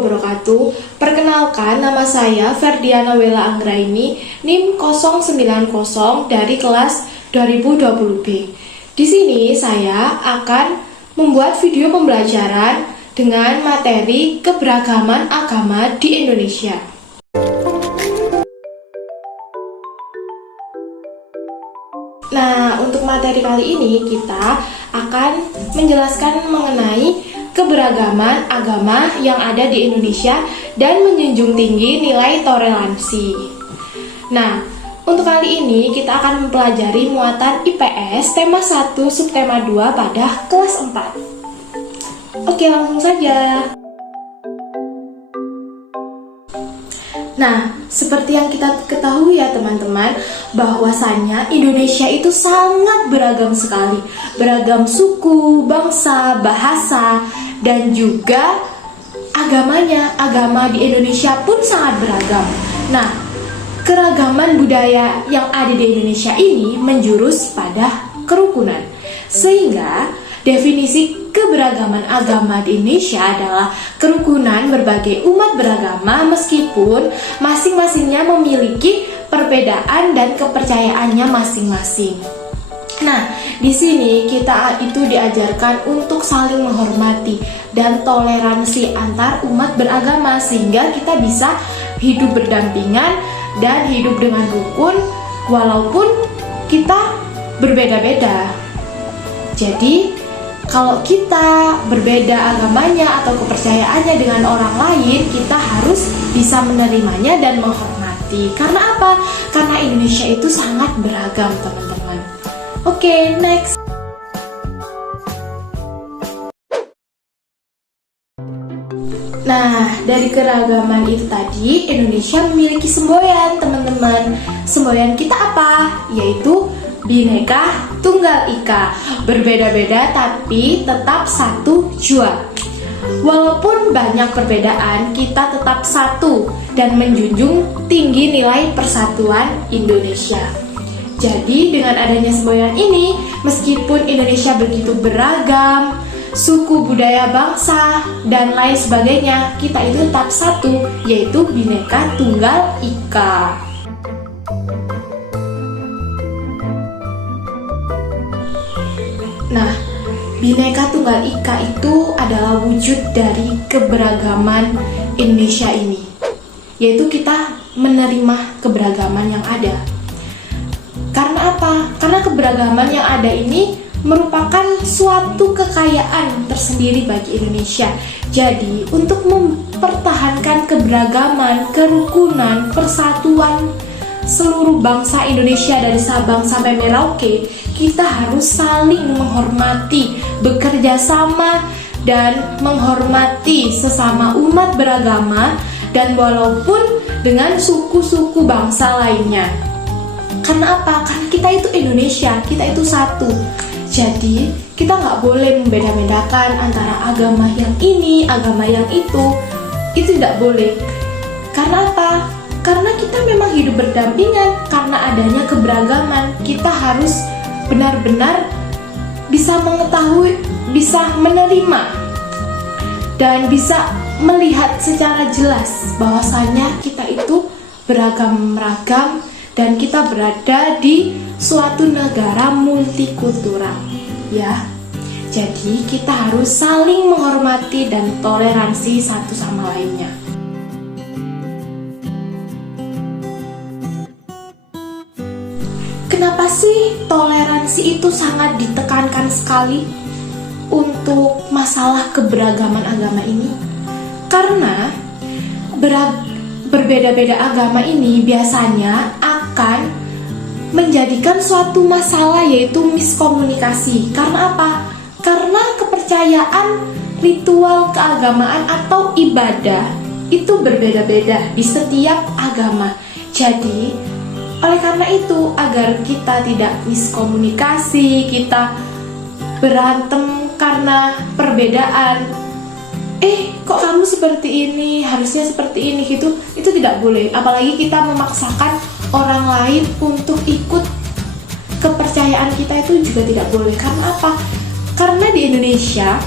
wabarakatuh. Perkenalkan, nama saya Ferdiana Wela Anggraini, NIM 090 dari kelas 2020B. Di sini saya akan membuat video pembelajaran dengan materi keberagaman agama di Indonesia. Nah, untuk materi kali ini kita akan menjelaskan mengenai keberagaman agama yang ada di Indonesia dan menjunjung tinggi nilai toleransi. Nah, untuk kali ini kita akan mempelajari muatan IPS tema 1 subtema 2 pada kelas 4. Oke, langsung saja. Nah, seperti yang kita ketahui ya teman-teman, bahwasanya Indonesia itu sangat beragam sekali. Beragam suku, bangsa, bahasa, dan juga agamanya. Agama di Indonesia pun sangat beragam. Nah, keragaman budaya yang ada di Indonesia ini menjurus pada kerukunan. Sehingga definisi keberagaman agama di Indonesia adalah kerukunan berbagai umat beragama meskipun masing-masingnya memiliki perbedaan dan kepercayaannya masing-masing. Nah, di sini kita itu diajarkan untuk saling menghormati dan toleransi antar umat beragama sehingga kita bisa hidup berdampingan dan hidup dengan rukun walaupun kita berbeda-beda. Jadi, kalau kita berbeda agamanya atau kepercayaannya dengan orang lain, kita harus bisa menerimanya dan menghormati. Karena apa? Karena Indonesia itu sangat beragam, teman-teman. Oke, next. Nah, dari keragaman itu tadi, Indonesia memiliki semboyan, teman-teman. Semboyan kita apa? Yaitu Bhinneka Tunggal Ika, berbeda-beda tapi tetap satu jua. Walaupun banyak perbedaan, kita tetap satu dan menjunjung tinggi nilai persatuan Indonesia. Jadi dengan adanya semboyan ini, meskipun Indonesia begitu beragam, suku, budaya, bangsa, dan lain sebagainya, kita itu tetap satu, yaitu Bhinneka Tunggal Ika. Nah, Bhinneka Tunggal Ika itu adalah wujud dari keberagaman Indonesia ini, yaitu kita menerima keberagaman yang ada. Karena apa? Karena keberagaman yang ada ini merupakan suatu kekayaan tersendiri bagi Indonesia. Jadi, untuk mempertahankan keberagaman, kerukunan, persatuan seluruh bangsa Indonesia dari Sabang sampai Merauke, kita harus saling menghormati, bekerja sama dan menghormati sesama umat beragama dan walaupun dengan suku-suku bangsa lainnya. Karena apa? Karena kita itu Indonesia, kita itu satu. Jadi kita nggak boleh membeda-bedakan antara agama yang ini, agama yang itu tidak boleh. Karena apa? Karena kita memang hidup berdampingan, karena adanya keberagaman, kita harus benar-benar bisa mengetahui, bisa menerima, dan bisa melihat secara jelas bahwasanya kita itu beragam-ragam dan kita berada di suatu negara multikultural, ya. Jadi kita harus saling menghormati dan toleransi satu sama lainnya. Kenapa sih toleransi itu sangat ditekankan sekali untuk masalah keberagaman agama ini? Karena berbeda-beda agama ini biasanya akan menjadikan suatu masalah, yaitu miskomunikasi. Karena apa? Karena kepercayaan ritual keagamaan atau ibadah itu berbeda-beda di setiap agama. Jadi oleh karena itu, agar kita tidak miskomunikasi, kita berantem karena perbedaan, kok kamu seperti ini, harusnya seperti ini gitu, itu tidak boleh. Apalagi kita memaksakan orang lain untuk ikut kepercayaan kita, itu juga tidak boleh. Karena apa? Karena di Indonesia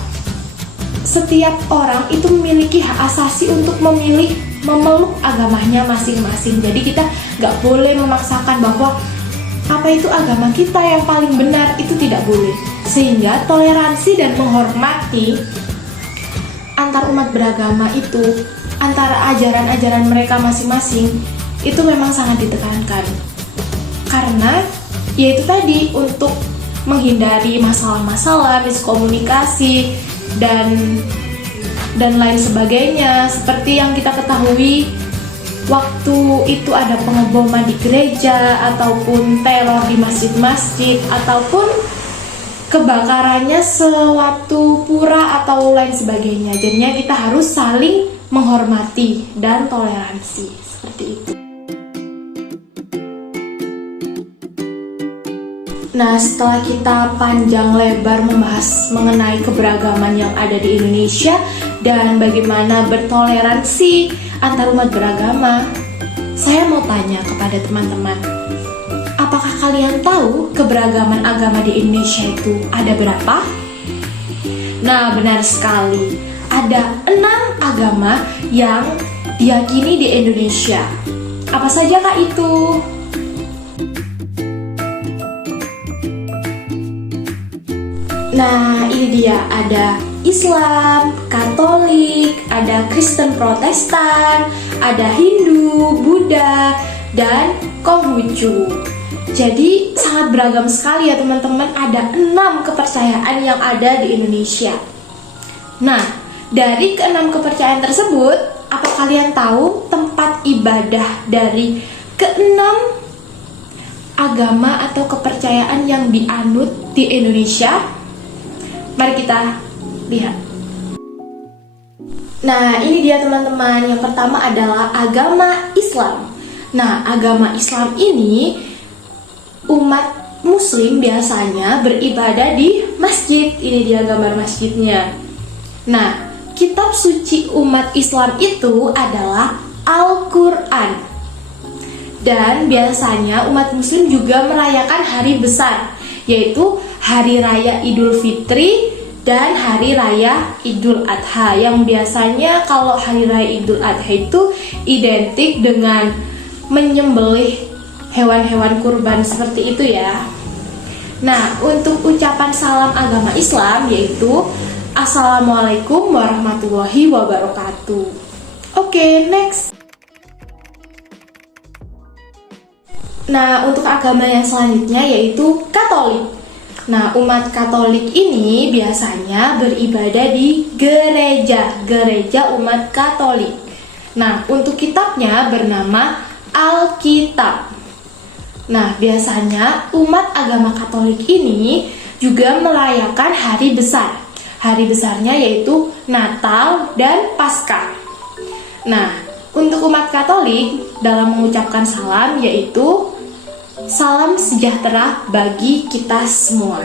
setiap orang itu memiliki hak asasi untuk memilih memeluk agamanya masing-masing. Jadi kita nggak boleh memaksakan bahwa apa itu agama kita yang paling benar, itu tidak boleh. Sehingga toleransi dan menghormati antar umat beragama itu, antara ajaran-ajaran mereka masing-masing, itu memang sangat ditekankan. Karena yaitu tadi, untuk menghindari masalah-masalah, miskomunikasi, dan lain sebagainya. Seperti yang kita ketahui, waktu itu ada pengeboman di gereja, ataupun teror di masjid-masjid, ataupun kebakarannya sewaktu pura atau lain sebagainya. Jadinya kita harus saling menghormati dan toleransi, seperti itu. Nah, setelah kita panjang lebar membahas mengenai keberagaman yang ada di Indonesia dan bagaimana bertoleransi antar umat beragama, saya mau tanya kepada teman-teman, apakah kalian tahu keberagaman agama di Indonesia itu ada berapa? Nah, benar sekali. Ada 6 agama yang diyakini di Indonesia. Apa saja kah itu? Nah, ini dia, ada Islam, Katolik, ada Kristen Protestan, ada Hindu, Buddha, dan Konghucu. Jadi sangat beragam sekali ya teman-teman, ada 6 kepercayaan yang ada di Indonesia. Nah, dari ke-6 kepercayaan tersebut, apa kalian tahu tempat ibadah dari ke-6 agama atau kepercayaan yang dianut di Indonesia? Mari kita lihat. Nah, ini dia teman-teman. Yang pertama adalah agama Islam. Nah, agama Islam ini umat muslim biasanya beribadah di masjid. Ini dia gambar masjidnya. Nah, kitab suci umat Islam itu adalah Al-Quran. Dan biasanya umat muslim juga merayakan hari besar, yaitu Hari Raya Idul Fitri dan Hari Raya Idul Adha, yang biasanya kalau Hari Raya Idul Adha itu identik dengan menyembelih hewan-hewan kurban seperti itu ya. Nah, untuk ucapan salam agama Islam yaitu Assalamualaikum warahmatullahi wabarakatuh. Oke, next. Nah, untuk agama yang selanjutnya yaitu Katolik. Nah, umat Katolik ini biasanya beribadah di gereja umat Katolik. Nah, untuk kitabnya bernama Alkitab. Nah, biasanya umat agama Katolik ini juga merayakan hari besar. Hari besarnya yaitu Natal dan Paskah. Nah, untuk umat Katolik dalam mengucapkan salam yaitu salam sejahtera bagi kita semua.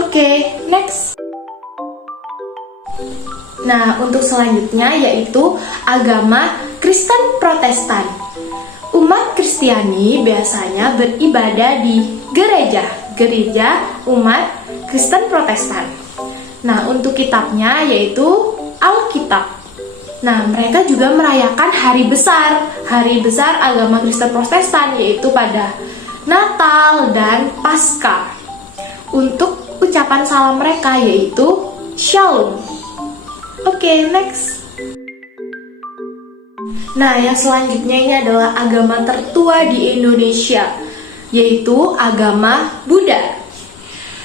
Oke, next. Nah, untuk selanjutnya yaitu agama Kristen Protestan. Umat Kristiani biasanya beribadah di gereja umat Kristen Protestan. Nah, untuk kitabnya yaitu Alkitab. Nah, mereka juga merayakan hari besar agama Kristen Protestan, yaitu pada Natal dan Paskah. Untuk ucapan salam mereka yaitu Shalom. Oke, next. Nah, yang selanjutnya ini adalah agama tertua di Indonesia, yaitu agama Buddha.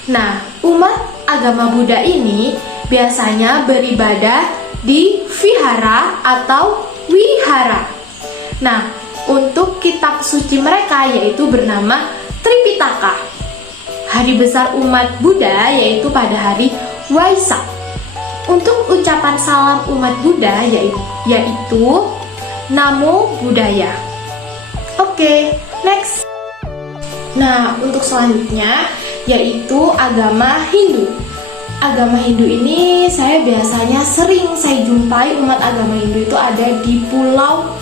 Nah, umat agama Buddha ini biasanya beribadah di vihara atau wihara. Nah, untuk kitab suci mereka yaitu bernama Tripitaka. Hari besar umat Buddha yaitu pada hari Waisak. Untuk ucapan salam umat Buddha yaitu Namo Buddhaya. Oke, next. Nah, untuk selanjutnya yaitu agama Hindu. Agama Hindu ini biasanya sering saya jumpai umat agama Hindu itu ada di Pulau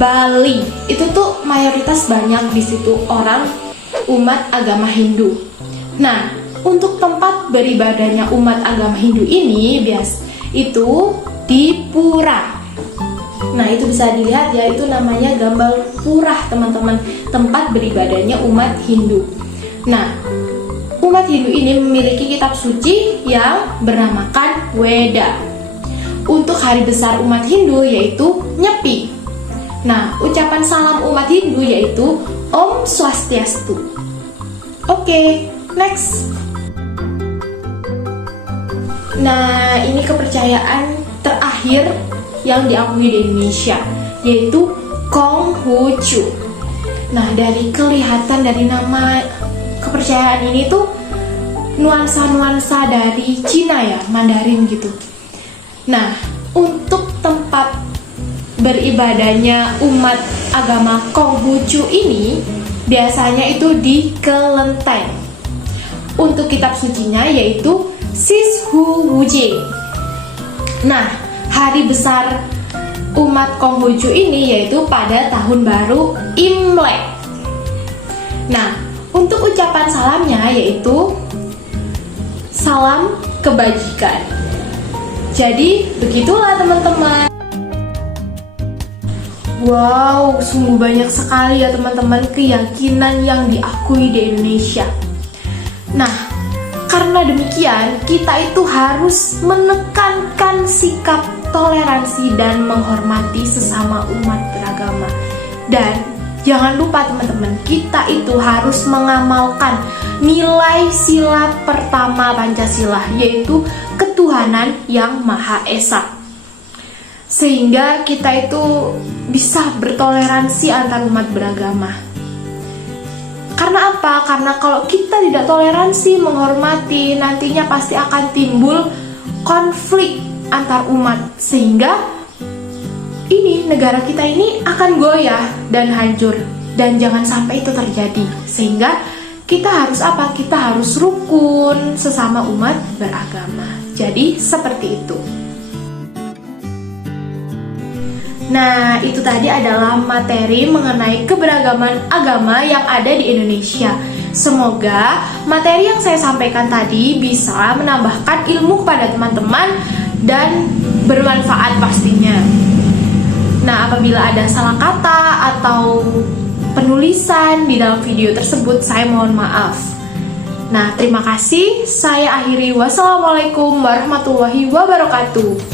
Bali. Itu tuh mayoritas banyak di situ orang umat agama Hindu. Nah, untuk tempat beribadahnya umat agama Hindu ini itu di pura. Nah, itu bisa dilihat ya, itu namanya Gambal Pura, teman-teman, tempat beribadahnya umat Hindu. Nah, umat Hindu ini memiliki kitab suci yang bernamakan Weda. Untuk hari besar umat Hindu yaitu Nyepi. Nah, ucapan salam umat Hindu yaitu Om Swastiastu. Oke, next. Nah, ini kepercayaan terakhir yang diakui di Indonesia, yaitu Konghucu. Nah, dari kelihatan dari nama kepercayaan ini tuh nuansa-nuansa dari Cina ya, Mandarin gitu. Nah, untuk tempat beribadahnya umat agama Konghucu ini biasanya itu di kelenteng. Untuk kitab sucinya yaitu Shishu Wujing. Nah, hari besar umat Konghucu ini yaitu pada tahun baru Imlek. Nah, untuk ucapan salamnya yaitu salam kebajikan. Jadi, begitulah teman-teman. Wow, sungguh banyak sekali ya teman-teman keyakinan yang diakui di Indonesia. Nah, karena demikian, kita itu harus menekankan sikap toleransi dan menghormati sesama umat beragama. Dan jangan lupa teman-teman, kita itu harus mengamalkan nilai sila pertama Pancasila, yaitu ketuhanan yang Maha Esa. Sehingga kita itu bisa bertoleransi antar umat beragama. Karena apa? Karena kalau kita tidak toleransi, menghormati, nantinya pasti akan timbul konflik antar umat. Sehingga ini negara kita ini akan goyah dan hancur. Dan jangan sampai itu terjadi. Sehingga kita harus apa? Kita harus rukun sesama umat beragama. Jadi seperti itu. Nah, itu tadi adalah materi mengenai keberagaman agama yang ada di Indonesia. Semoga materi yang saya sampaikan tadi bisa menambahkan ilmu kepada teman-teman dan bermanfaat pastinya. Nah, apabila ada salah kata atau penulisan di dalam video tersebut, saya mohon maaf. Nah, terima kasih. Saya akhiri. Wassalamualaikum warahmatullahi wabarakatuh.